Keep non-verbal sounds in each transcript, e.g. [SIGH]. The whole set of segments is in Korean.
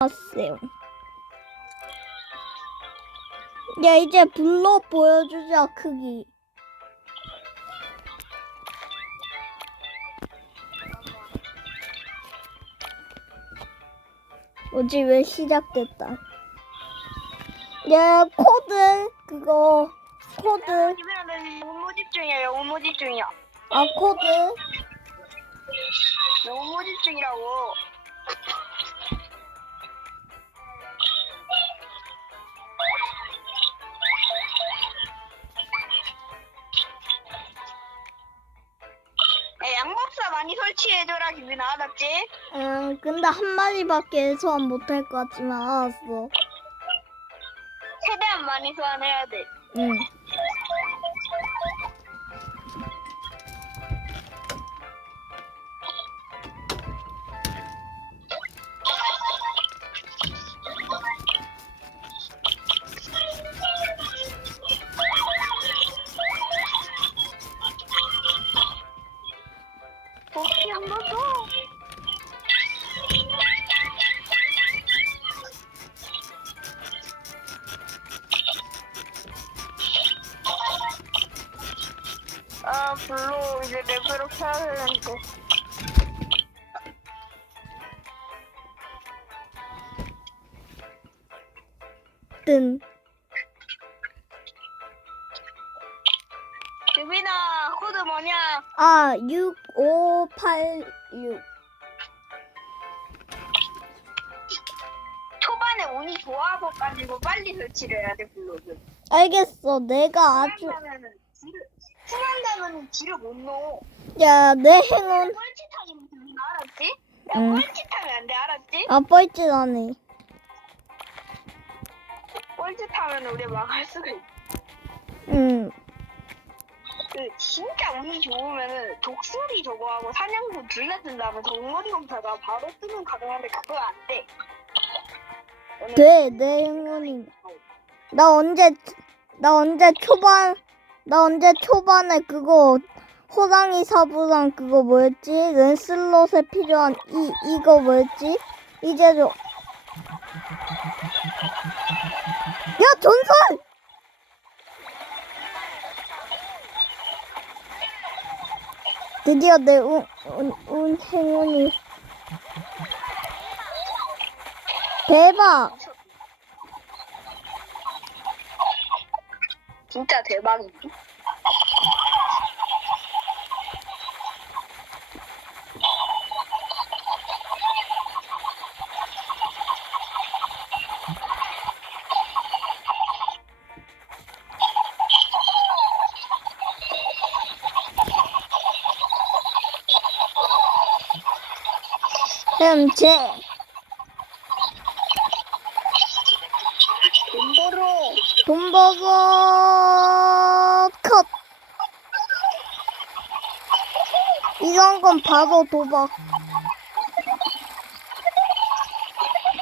왔어요. 야 이제 불로 보여주자 크기. 뭐지 왜 시작됐다. 야 코드 그거 코드 너무 집중이야 너무 집중이야 아 코드 너무 집중이라고 많이 설치해줘라 김민아 알았지? 음 근데 한 마리밖에 소환 못할 것 같지만 알았어. 최대한 많이 소환해야 돼 응. 유빈아, 코드 뭐냐? 아, 6586. 초반에 운이 좋아서가지고 빨리 설치를 해야 돼, 블루는. 알겠어. 내가 아주. 후한다면은 지를 못 넣어. 야, 내 행운. 뻘짓하기는 좀 알았지? 야, 응. 뻘짓하면 안 돼, 알았지? 아, 뻘짓하네. 뻘짓하면 우리 망할 수가 있어. 응. 그 진짜 운이 좋으면은 독수리 저거하고 사냥꾼 둘다 뜬 다음에 덩어리 검사가 바로 뜨면 가능한데 그거 안 돼. 돼, 내 행운이. 나 언제, 나 언제 초반, 나 언제 초반에 그거, 호랑이 사부랑 그거 뭐였지? 랜슬롯에 필요한 이, 이거 뭐였지? 이제 좀. 야, 전설! 드디어 내 운, 운, 운 행운이. 대박! 진짜 대박이지. 햄제. 돈보로 돈 버거 컷. 이런 건 바로 도박.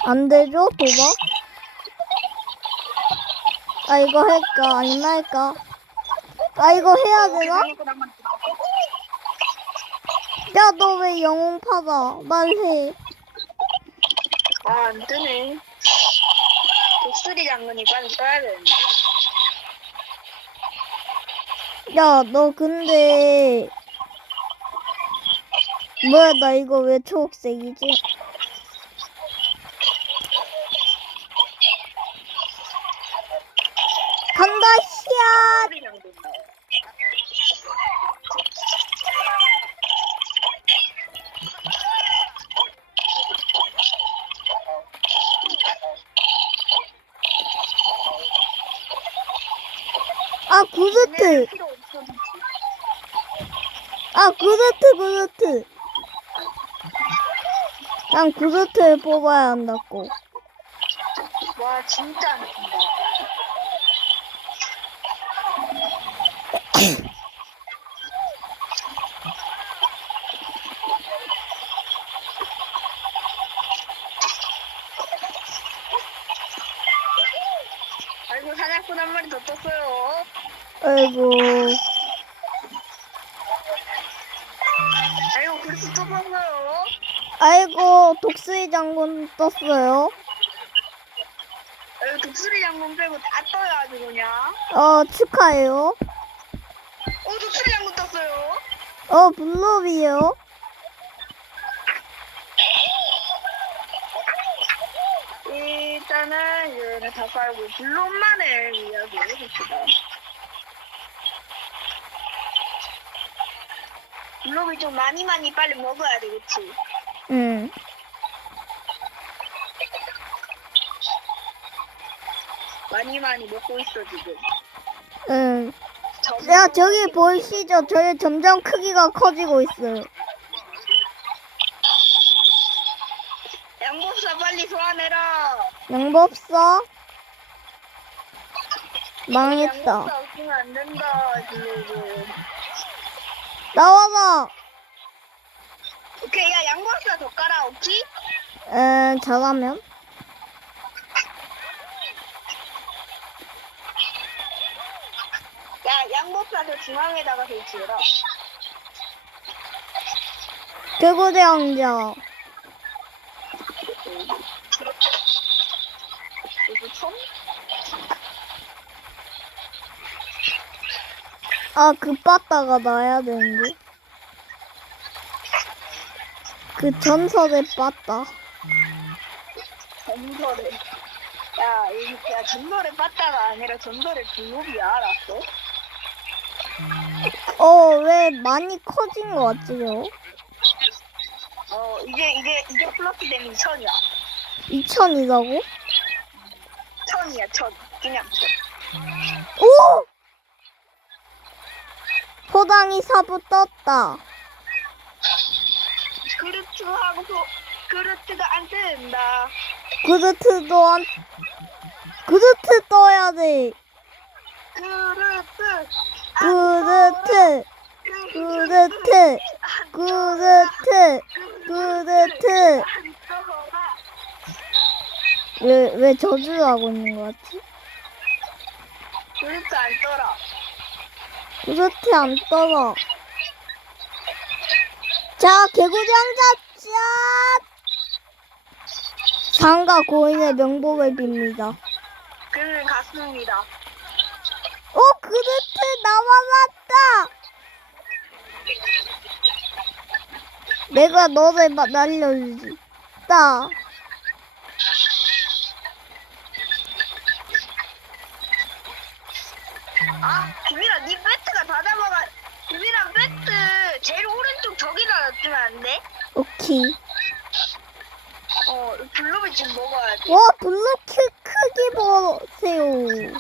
안 되죠, 도박? 아, 이거 할까? 아니면 할까? 아, 이거 해야 되나? 야, 너 왜 영웅 파다? 말해. 아, 안 뜨네. 독수리 장군이 빨리 써야 되는데. 야, 너 근데. 뭐야, 나 이거 왜 초록색이지? 간다, 씨앗! 독수리 장군. 아, 없어. 아, 구르트, 구르트! 난 구르트를 뽑아야 한다고. 와, 진짜 안 된다. 아이고, 사냥꾼 한 마리 더 떴어요. 아이고. 아이고, 그래서 또 떴어요. 아이고 독수리 장군 떴어요. 여기 독수리 장군 빼고 다 떠요 아주 그냥. 어 축하해요. 어 독수리 장군 떴어요. 어 블루비요. 일단은 얘는 다 깔고 블록만을 이야기 해봅시다. 블록을 좀 많이 많이 빨리 먹어야 되겠지. 응. 많이 많이 먹고 있어 지금. 응. 점- 야 저기 보이시죠? 저희 점점 크기가 커지고 있어요. 양복사 빨리 소환해라. 없어? 망했다. 양복사 없으면 안 된다 지금. 나와라. 오케이 야더 깔아 오케이? 에 잘하면. 야 양복사 저 중앙에다가 설치해라. 개구대 왕자. 이거 총? 아, 그 빠따가 나야 되는데. 그 전설의 빠따. 전설에. 야, 여기 야 전설의 빠따가 아니라 전설의 블록이야, 알았어? 어, 왜 많이 커진 것 같지요? 어, 이제 이제 이제 플러스 되면 2천이야. 2000이라고? 천이야, 천. 그냥 천. 오! 호당이 사부 떴다. 그루트 하고서 그루트가 안 뜬다. 그루트도 안, 그루트 떠야 돼. 그루트. 그루트, 그루트, 그루트, 그루트. 안 떠라. 왜, 왜 저주를 하고 있는 것 같지? 그루트 안 떠라. 그루트 안 떠라. 자, 개구장자 짠! 상가 고인의 명복을 빕니다. 그는 갔습니다. 오, 그루트 나와봤다! 내가 너를 마- 날려주지. 따. 아, 규민아, 네 배트가 다 잡아가. 규민아, 배트 제일 오른쪽 저기다 놔두면 안 돼? 오케이. 어, 블루를 지금 먹어야 돼. 와, 블루 키 크기 보세요.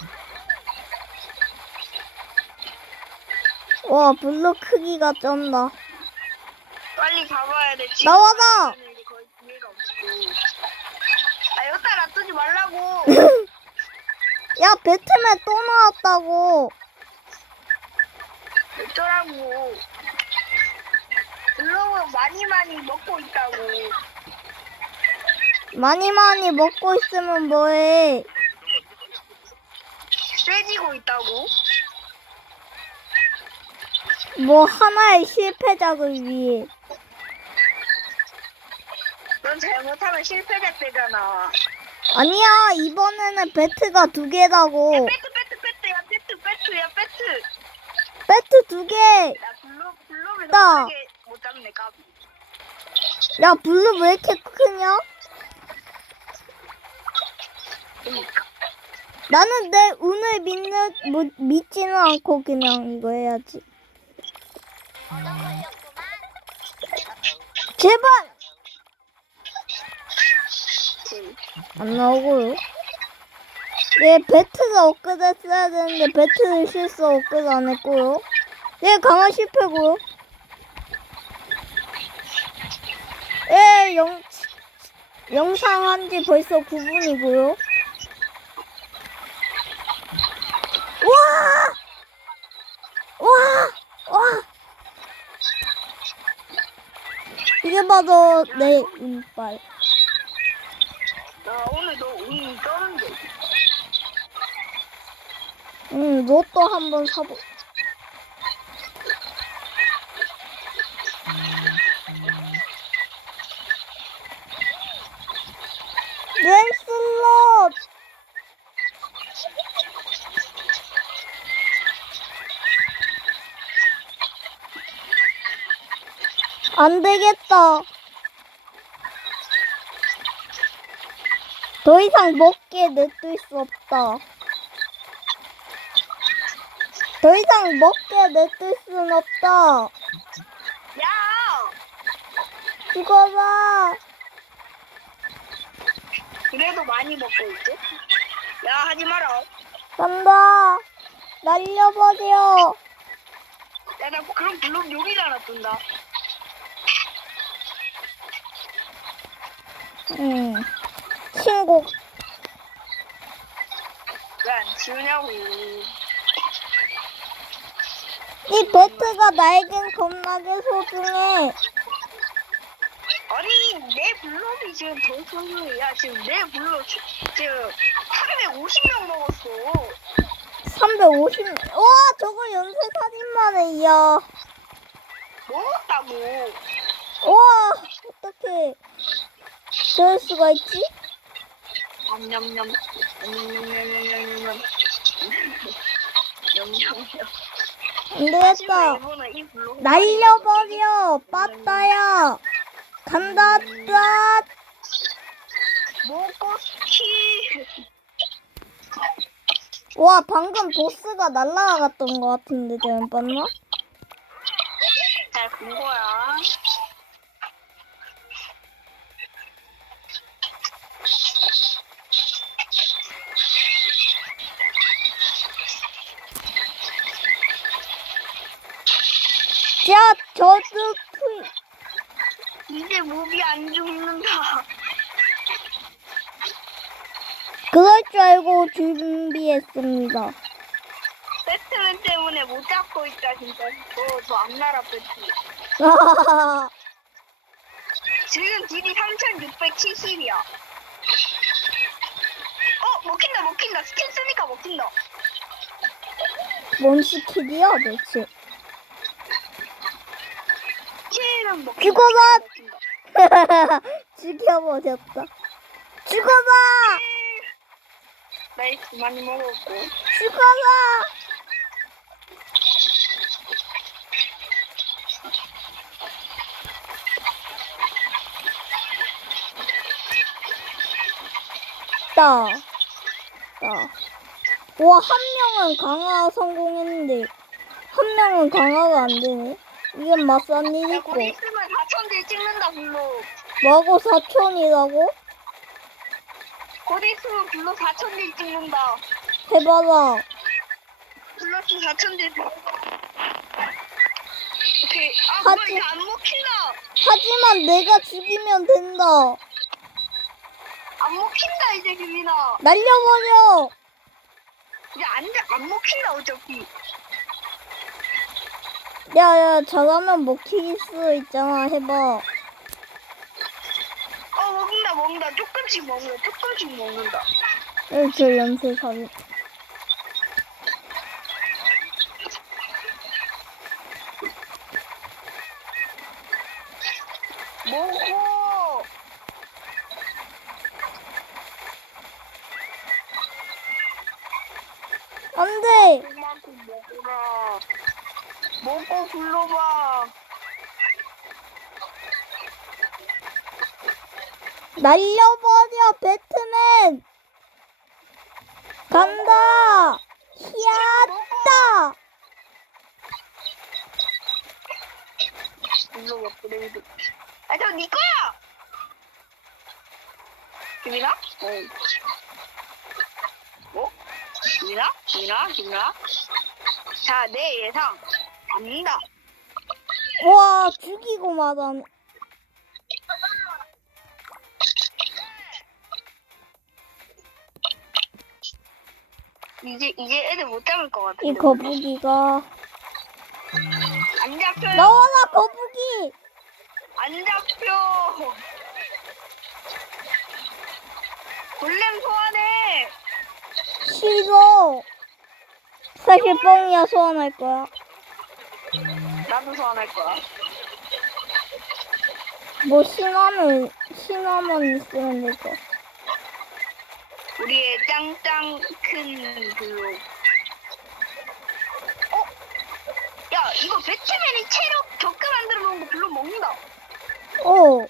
와, 블루 크기가 쩐다. 빨리 가봐야 돼. 지금 나와라! 가면은 이제 거의 기회가 없고. 아, 여기다 놔두지 말라고. [LAUGHS] 야, 배트맨 또 나왔다고. 어쩌라고. 블루는 많이 많이 먹고 있다고. 많이 많이 먹고 있으면 뭐해. 세지고 있다고. 뭐 하나의 실패작을 위해. 넌 잘못하면 실패자 되잖아. 아니야, 이번에는 배트가 두 개라고. 배트, 배트, 배트, 야, 배트, 배트, 야, 배트. 배트 두 개. 야, 블루, 블루를 나. 못 잡네, 까비. 야, 블루 왜 이렇게 크냐? 그니까. 나는 내 운을 믿는, 뭐, 믿지는 않고 그냥 이거 해야지. 제발! 안 나오고요. 얘 배트를 업그레이드 했어야 되는데 배트를 실수 업그레이드 안 했고요. 얘 강화 실패고요. 얘 영, 영상 한 지 벌써 9분이고요. 와! 와! 와! 이게 바로 내 운빨. 나 오늘 너 운이 떠는데. 응, 로또 한번 사보. 랜슬롯! 안 되겠다. 더 이상 먹게 냅둘 수 없다. 더 이상 먹게 냅둘 순 없다. 야! 죽어봐. 그래도 많이 먹고 있지? 야, 하지 마라. 간다. 날려버려. 야, 나 그럼 블록 여기다 놔둔다. 응. 친구. 왜안 치우냐고. 이 배트가 나에겐 겁나게 소중해. 아니, 내 블록이 지금 더 소중해. 야, 지금 내 블록 지- 지금 850명 먹었어. 350. 와, 저거 연쇄 살인마네, 이야. 먹었다고. 와, 어떻게 저럴 수가 있지? 냠냠냠. 냠 냠냠냠냠냠. 냠냠냠. 안 블록 날려버려, 빠따야. 간다, 따. 먹고 키. 와, 방금 보스가 날아갔던 것 같은데, 잘못 봤나? 잘 본 거야. 저도 프 이제 몹이 안 죽는다. 그럴 줄 알고 준비했습니다. 배트맨 때문에 못 잡고 있다 진짜. 저, 저 악나라 배트. [LAUGHS] 지금 딜이 3670이야. 어, 먹힌다, 먹힌다. 스킨 쓰니까 먹힌다. 뭔 스킬이야, 대체? 스킨은 먹힌다. 죽어봐! [LAUGHS] 죽여버렸다. 죽어봐! 나이스 많이 먹었고. 죽어봐! 따. 따. 와, 한 명은 강화 성공했는데, 한 명은 강화가 안 되네. 이게 맞싼 야, 일이고. 거기 있으면 4천딜 찍는다, 블로. 뭐고 사촌이라고? 거기 있으면 블로 4천딜 찍는다. 해봐라. 블러스 4천딜. 오케이. 아, 뭐야, 하지- 이제 안 먹힌다. 하지만 내가 죽이면 된다. 안 먹힌다, 이제 규민아. 날려버려! 이제 안, 안 먹힌다, 어차피. 야, 야, 잘하면 먹힐 수 있잖아. 해봐. 어, 먹는다, 먹는다. 조금씩 먹는다, 조금씩 먹는다. 응, 저 연쇄 살인. 먹어! 안 돼! 먹고 불러봐. 날려버려, 배트맨! 간다! 히야따! 불러봐, 그래도. 아, 저니 거야! 김이나? 어. 어? 김이나? 김이나? 김이나? 자, 내 예상. 갑니다. 와, 죽이고 말하네. 이제, 이제 애들 못 잡을 것 같은데. 이 거북이가. 안 잡혀요. 나와라, 거북이! 안 잡혀. 골렘 소환해. 싫어. 사실 뻥이야, 소환할 거야. 나도 소환할 거야. 뭐, 신화는, 신화만 있으면 될 거야. 우리의 짱짱 큰 블록. 어? 야, 이거 배트맨이 체력 적게 만들어 놓은 거 블록 먹는다. 오.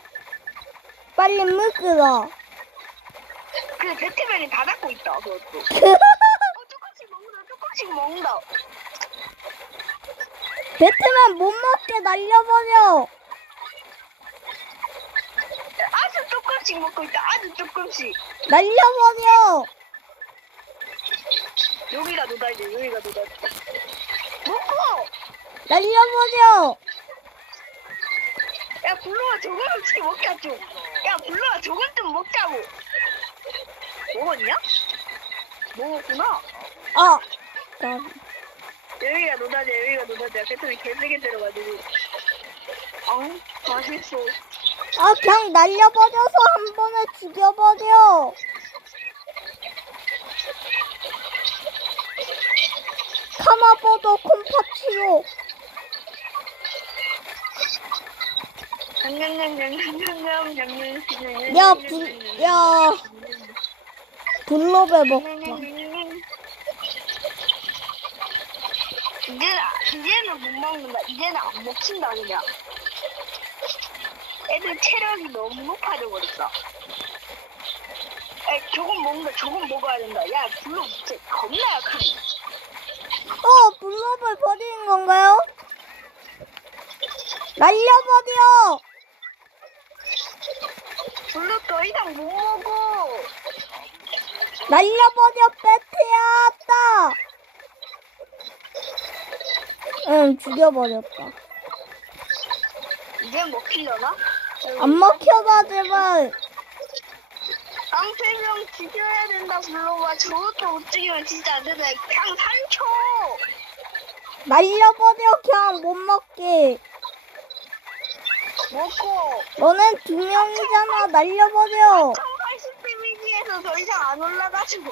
빨리 먹으라. 그 배트맨이 다 잡고 있다, 그것도. [LAUGHS] 어, 조금씩 먹는다, 조금씩 먹는다. 배트맨 못 먹게 날려버려. 아주 조금씩 먹고 있다, 아주 조금씩. 날려버려. 여기가 노다지, 여기가 노다지. 먹고! 날려버려. 야, 블루가 저건 솔직히 먹자, 좀. 야, 블루가 저건 좀 먹자고. 먹었냐? 먹었구나. 아. 나- 여기가 노다지, 여기가 노다지야. 배터리 개세게 들어가지고. 어? 맛있어. 아, 그냥 날려버려서 한 번에 죽여버려. 카마보도 블럽에 먹자. 이제 이제는 못 먹는다. 이제는 안 먹힌다 그냥. 애들 체력이 너무 높아져 버렸어. 에, 조금 먹는다. 조금 먹어야 된다. 야, 불로 진짜 겁나 약하네. 어, 블럽을 버리는 건가요? 날려버려. 불로 더 이상 못 먹어. 날려버려, 배트야, 따. 응, 죽여버렸다. 이제 먹히려나? 안 먹혀봐, 제발. 깡패병 죽여야 된다, 불러봐. 저것도 못 죽이면 진짜 안 된다. 그냥 3초! 날려버려, 그냥 못 먹게. 먹고, 너는 두 명이잖아, 날려버려. 1080 데미지에서 더 이상 안 올라가지고.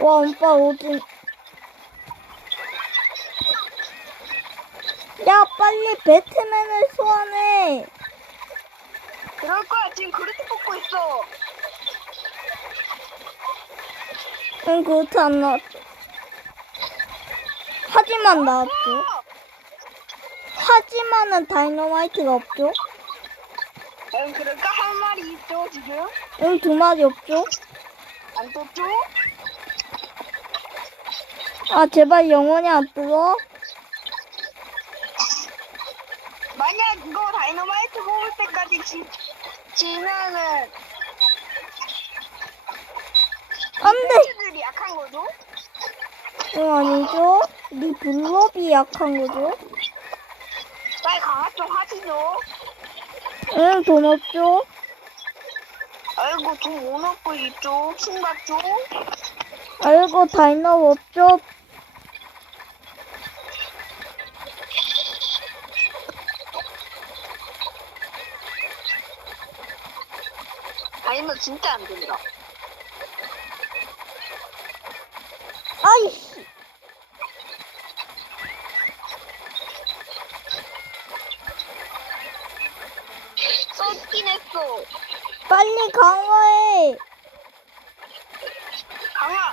와, 오빠 오진. 야, 빨리 배트맨을 소환해. 그럴 거야, 지금 그렇게 뽑고 있어. 응, 그렇지 안 나왔죠. 하지만 나왔죠. 어! 하지만은 다이너마이트가 없죠. 응, 그럴까? 한 마리 있죠, 지금? 응, 두 마리 없죠. 안 떴죠? 아, 제발 영원히 안 뜨거. 만약 이거 다이너마이트 뽑을 때까지 지, 지면은 안 돼. 친구들이 약한 거죠? 응, 아니죠. 네 블럽이 약한 거죠. 빨리 강화 좀 하시죠. 응, 돈 없죠. 아이고, 돈못 넣고 있죠? 킹받죠? 알고 다이너 없죠. 다이너 진짜 안 된다. 아이씨. 썼긴 했어. 빨리 강화해. 강화.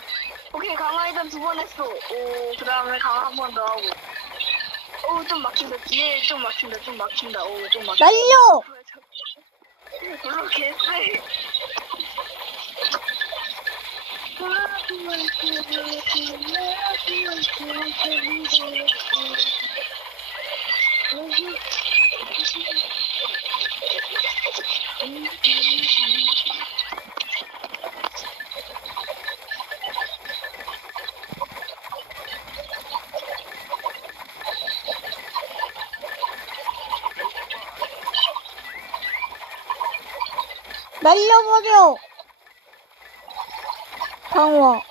오케이, 강화 일단 두 번 했어. 오, 그 다음에 강화 한 번 더 하고. 오, 좀 막힌다. 뒤에 좀 막힌다. 좀 막힌다. 오, 좀 막힌다. 날려. 별로 개쎄. 날려버려. 강화.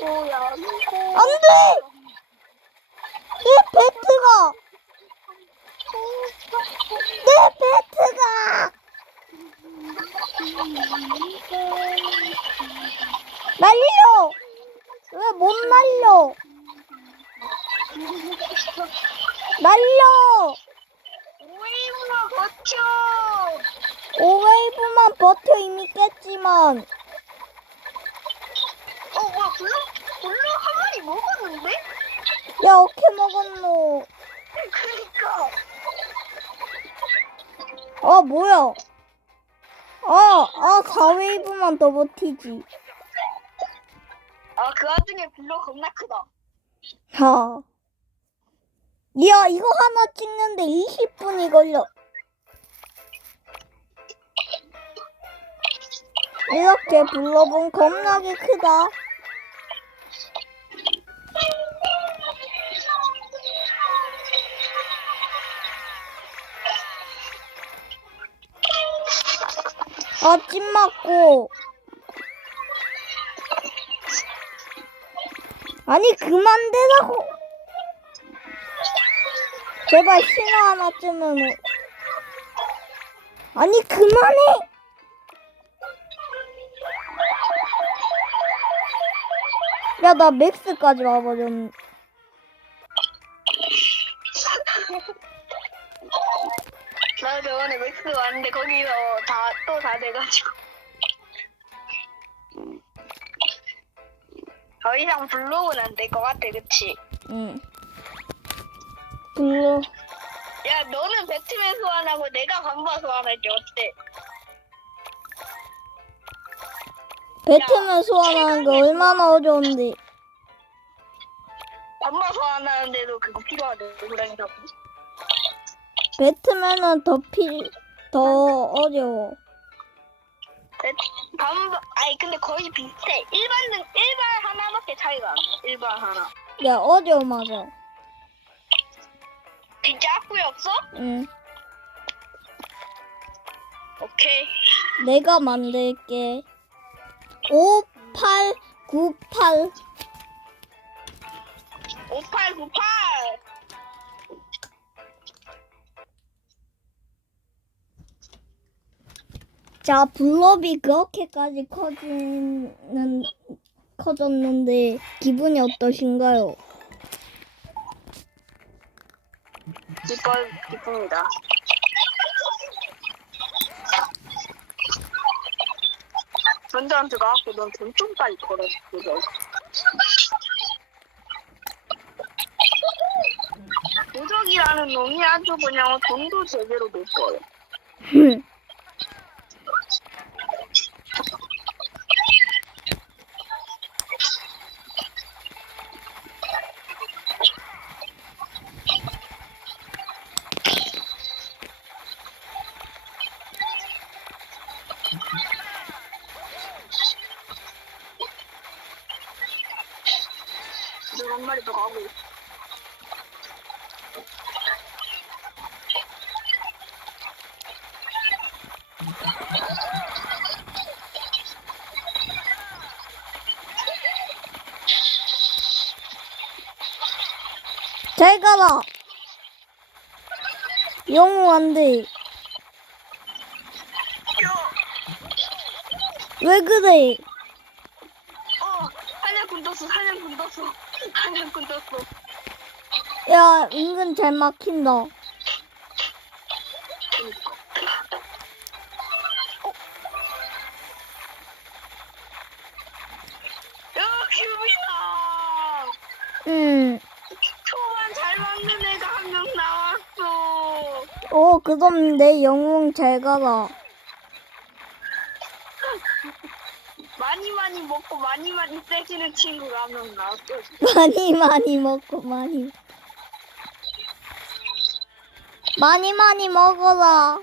오야, 이거. 안 돼. 내 배트가. 내 배트가. 날려. 왜 못 날려? 날려. 웨이브가 버텨! 5웨이브만 버텨 이미 깼지만. 어 뭐야 블루 블루 한 마리 먹었는데? 야, 어떻게 먹었노? 그니까 아, 뭐야? 아, 아, 4웨이브만 더 버티지. 아 그 와중에 블루 겁나 크다 하. 야, 이거 하나 찍는데 20분이 걸려. 이렇게 불러본 겁나게 크다. 아, 찜 맞고. 아니, 그만 대라고. 제발 신호 하나쯤은. 오- 아니, 그만해! 야, 나 맥스까지 와버렸네. 나 저번에 맥스 왔는데 거기서 다 또 다 돼가지고 더 이상 블록은 안될 것 같아 그치? 응. 불러. 야 너는 배트맨 소환하고 내가 간바 소환할게 어때? 배트맨 소환하는 게 얼마나 어려운데. 간바 소환하는데도 그거 필요하대 그러니까 배트맨은 더 필, 더 어려워. 배- 간바 아니 근데 거의 비슷해 일반은 일반 하나밖에 차이가 안 나 일반 하나 야, 어려워, 맞아. 진짜 악구이 없어? 응. 오케이 내가 만들게. 5, 8, 9, 8. 5898 자, 블럽이 그렇게까지 커지는, 커졌는데, 기분이 어떠신가요? 기뻐 기쁩니다. 전자한테 가갖고 넌돈 좀까지 걸어줘 도적이라는 놈이 아주 그냥 돈도 제대로 못 벌어 너한 마리 더 가고 있어. 잘 가라! 영웅 안 돼. 야, 왜 그래? 어, 사냥꾼 떴어, 사냥꾼 떴어, 사냥꾼 떴어. 야, 은근 잘 막힌다. 그럼 내 영웅 잘 가라. 많이 많이 먹고 많이 많이 세지는 친구가 한명 나왔어. 많이 많이 먹고 많이. 많이 많이 먹어라.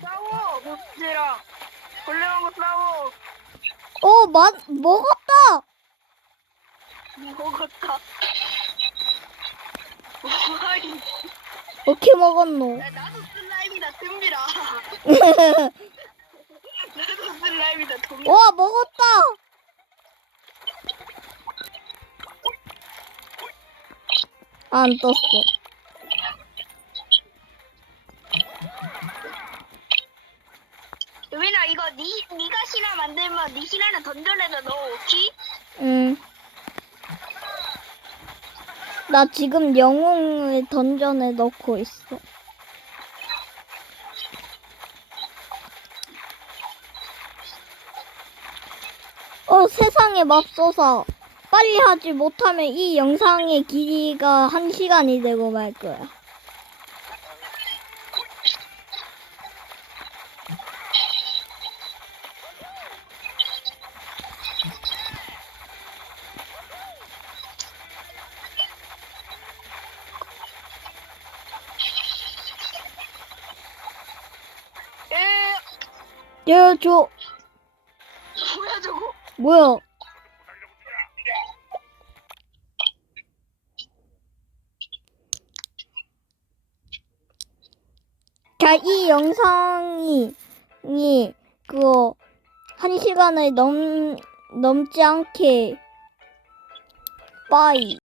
싸워, 목지랑. 벌레하고 싸워. 오, 맛 먹었다. 먹었다. [LAUGHS] 어떻게 먹었노? 야, 나도 슬라임이다, 덤비라. [LAUGHS] 나도 슬라임이다, 덤비라. 와, 먹었다. 안 떴어. 유빈아, 이거 니, 니가 신화 만들면 니 신화는 던전에다 넣어, 오키? 응. 나 지금 영웅의 던전에 넣고 있어. 어, 세상에 맙소사. 빨리 하지 못하면 이 영상의 길이가 한 시간이 되고 말 거야. 저, 뭐야 저거? 뭐야. 자, 이 영상이, 이, 그거, 한 시간을 넘, 넘지 않게, 빠이.